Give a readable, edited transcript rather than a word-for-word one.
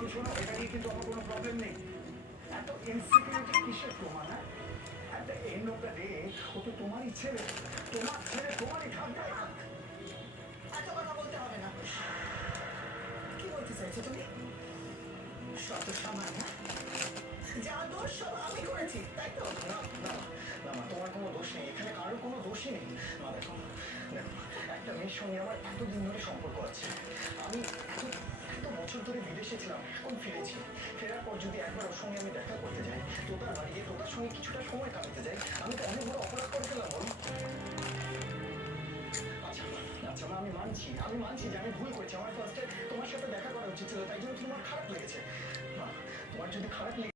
শোনো শোনো, এটা নিয়ে কিন্তু আমার কোনো প্রবলেম নেই। এত ইনসিকিউরিটি কিসের তোমার? At the end of the day ও তো তোমারই ছেলে, তোমারই থাকবে। এত কথা বলতে হবে না। কি বলতে চাইছো তুমি? শত সামান না, যা দোষ সব আমি করেছি, তাই তো? না না না মা, তোমার কোনো দোষ নেই, এখানে কারোর কোনো দোষই নেই। মা দেখো দেখো, একটা মেয়ের সঙ্গে আমার এতদিন ধরে সম্পর্ক আছে। আমি এত এত বছর ধরে বিদেশে ছিলাম, এখন ফিরেছি। ফেরার পর যদি একবার ওর সঙ্গে আমি দেখা করতে যাই, তোতার বাড়ি গিয়ে তোতার সঙ্গে কিছুটা সময় কাটাতে যাই, আমি তো অনেক বড় অপরাধ করে ফেললাম বলো। আচ্ছা আচ্ছা মা, আমি মানছি যে আমি ভুল করেছি। আমার ফার্স্টে তোমার সাথে দেখা করা উচিত ছিল, তাই জন্য তোমার খারাপ লেগেছে। মা, তোমার যদি খারাপ লেগে